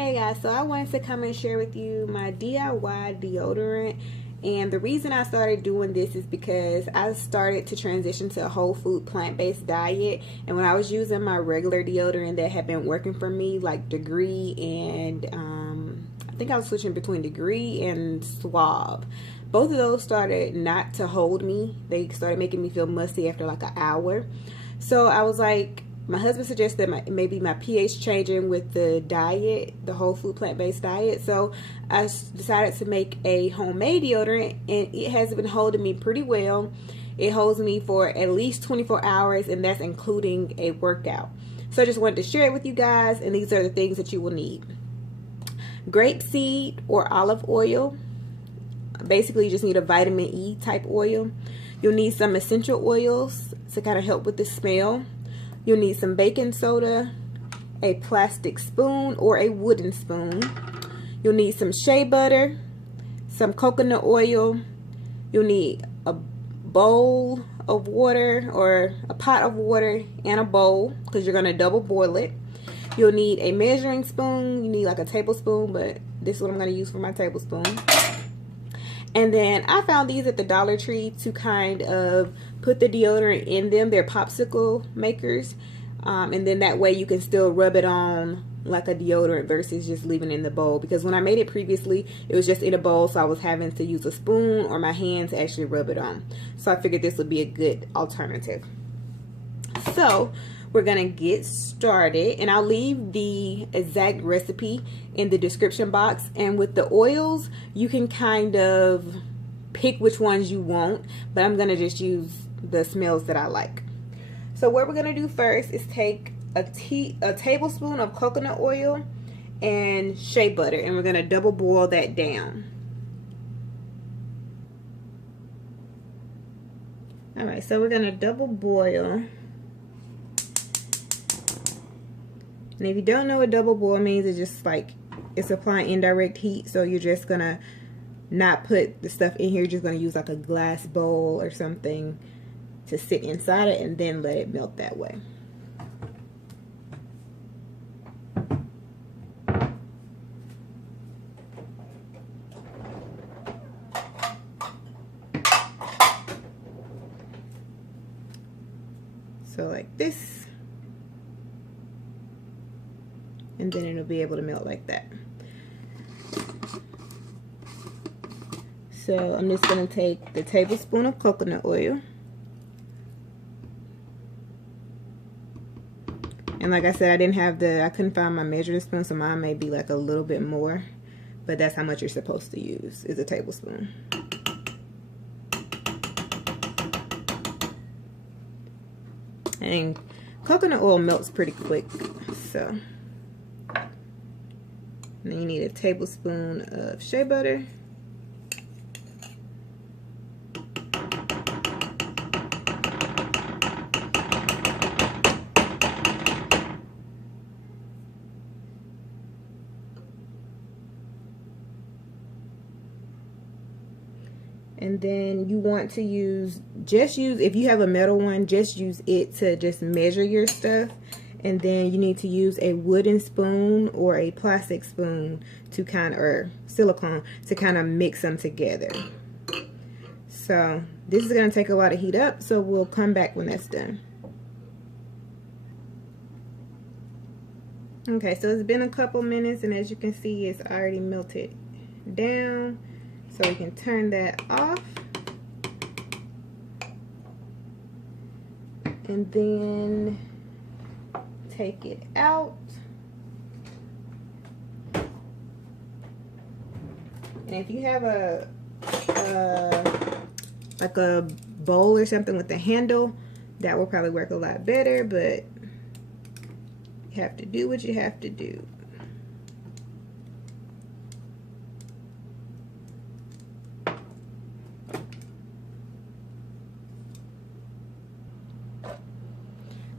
Hey guys, so I wanted to come and share with you my DIY deodorant. And the reason I started doing this is because I started to transition to a whole food plant-based diet. And when I was using my regular deodorant that had been working for me, like Degree and I think I was switching between Degree and Suave. Both of those started not to hold me. They started making me feel musty after like an hour. So I was like, my husband suggested maybe my pH changing with the diet, the whole food plant-based diet. So I decided to make a homemade deodorant, and it has been holding me pretty well. It holds me for at least 24 hours, and that's including a workout. So I just wanted to share it with you guys, and these are the things that you will need. Grapeseed or olive oil. Basically, you just need a vitamin E type oil. You'll need some essential oils to kind of help with the smell. You'll need some baking soda, a plastic spoon or a wooden spoon. You'll need some shea butter, some coconut oil. You'll need a bowl of water or a pot of water and a bowl because you're going to double boil it. You'll need a measuring spoon. You need like a tablespoon, but this is what I'm going to use for my tablespoon. And then I found these at the Dollar Tree to kind of put the deodorant in them. They're popsicle makers. And then that way you can still rub it on like a deodorant versus just leaving it in the bowl. Because when I made it previously, it was just in a bowl. So I was having to use a spoon or my hand to actually rub it on. So I figured this would be a good alternative. So we're going to get started. And I'll leave the exact recipe in the description box. And with the oils, you can kind of pick which ones you want, but I'm gonna just use the smells that I like. So what we're gonna do first is take a tablespoon of coconut oil and shea butter, and we're gonna double boil that down. All right, so we're gonna double boil. And if you don't know what double boil means, it's just like it's applying indirect heat. So you're just gonna not put the stuff in here. You're just gonna use like a glass bowl or something to sit inside it and then let it melt that way. So like this. And then it'll be able to melt like that. So I'm just going to take the tablespoon of coconut oil. And like I said, I couldn't find my measuring spoon, so mine may be like a little bit more. But that's how much you're supposed to use, is a tablespoon. And coconut oil melts pretty quick, so. And then you need a tablespoon of shea butter. And then you want to if you have a metal one, just use it to just measure your stuff. And then you need to use a wooden spoon or a plastic spoon to or silicone to kind of mix them together. So this is going to take a while to heat up, so we'll come back when that's done. Okay, so it's been a couple minutes, and as you can see, it's already melted down. So we can turn that off. And then take it out. And if you have like a bowl or something with a handle, that will probably work a lot better, but you have to do what you have to do.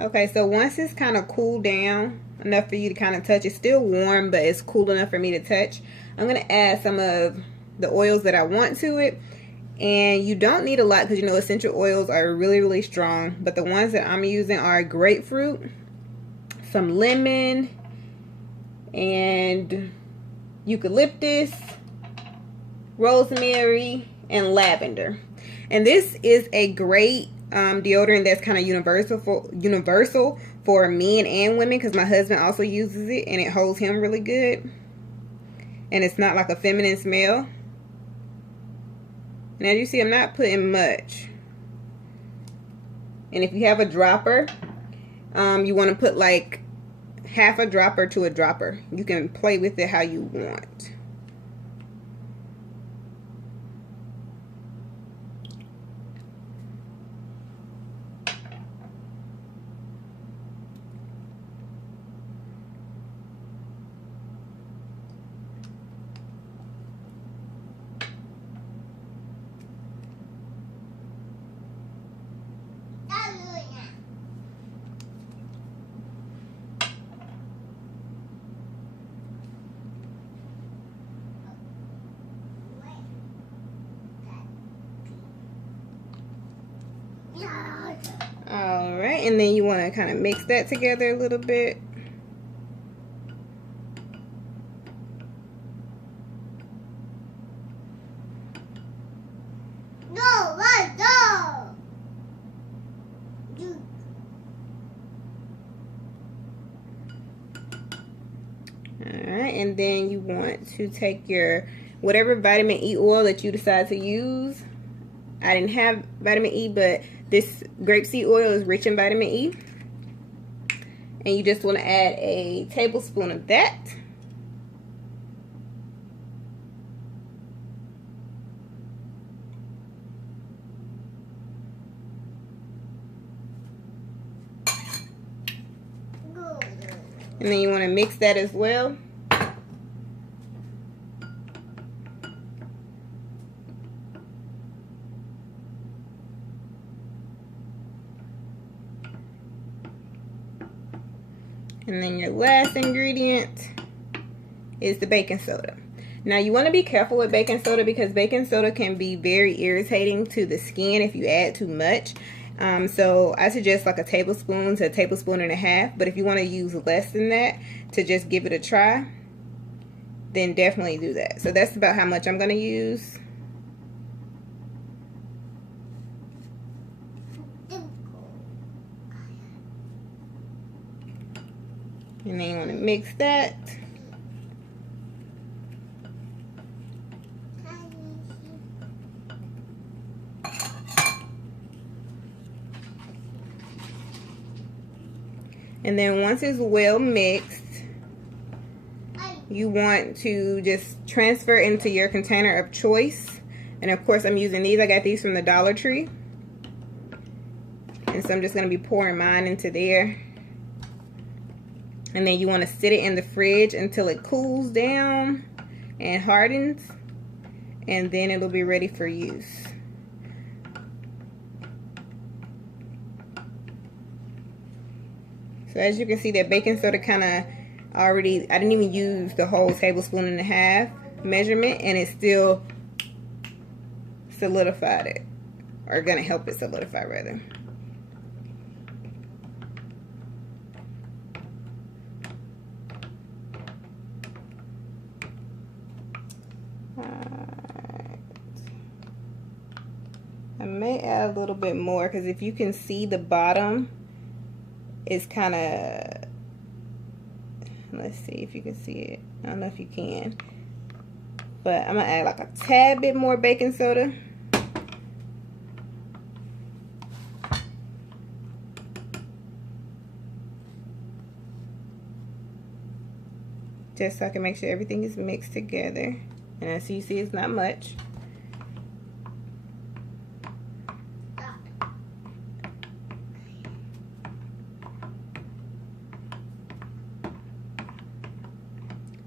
Okay, so once it's kind of cooled down enough for you to kind of touch, it's still warm, but it's cool enough for me to touch. I'm going to add some of the oils that I want to it. And you don't need a lot because, you know, essential oils are really, really strong. But the ones that I'm using are grapefruit, some lemon, and eucalyptus, rosemary, and lavender. And this is a great deodorant that's kind of universal for men and women, because my husband also uses it and it holds him really good. And it's not like a feminine smell. And as you see, I'm not putting much. And if you have a dropper, you want to put like half a dropper to a dropper. You can play with it how you want. Alright, and then you want to kind of mix that together a little bit. Alright, and then you want to take your whatever vitamin E oil that you decide to use. I didn't have vitamin E, but this grapeseed oil is rich in vitamin E. And you just want to add a tablespoon of that. And then you want to mix that as well. And then your last ingredient is the baking soda. Now you want to be careful with baking soda, because baking soda can be very irritating to the skin if you add too much. So I suggest like a tablespoon to a tablespoon and a half. But if you want to use less than that to just give it a try, then definitely do that. So that's about how much I'm going to use. And then you want to mix that. And then once it's well mixed, you want to just transfer into your container of choice. And of course I'm using these. I got these from the Dollar Tree. And so I'm just going to be pouring mine into there. And then you want to sit it in the fridge until it cools down and hardens. And then it'll be ready for use. So as you can see, that baking soda kind of already, I didn't even use the whole tablespoon and a half measurement, and it still solidified it, or gonna help it solidify rather. I may add a little bit more, because if you can see, the bottom is kind of, let's see if you can see it. I don't know if you can, but I'm gonna add like a tad bit more baking soda. Just so I can make sure everything is mixed together. And as you see, it's not much.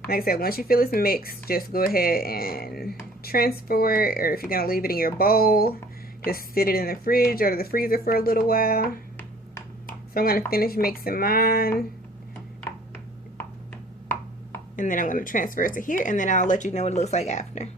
Like I said, once you feel it's mixed, just go ahead and transfer it, or if you're going to leave it in your bowl, just sit it in the fridge or the freezer for a little while. So I'm going to finish mixing mine, and then I'm going to transfer it to here, and then I'll let you know what it looks like after.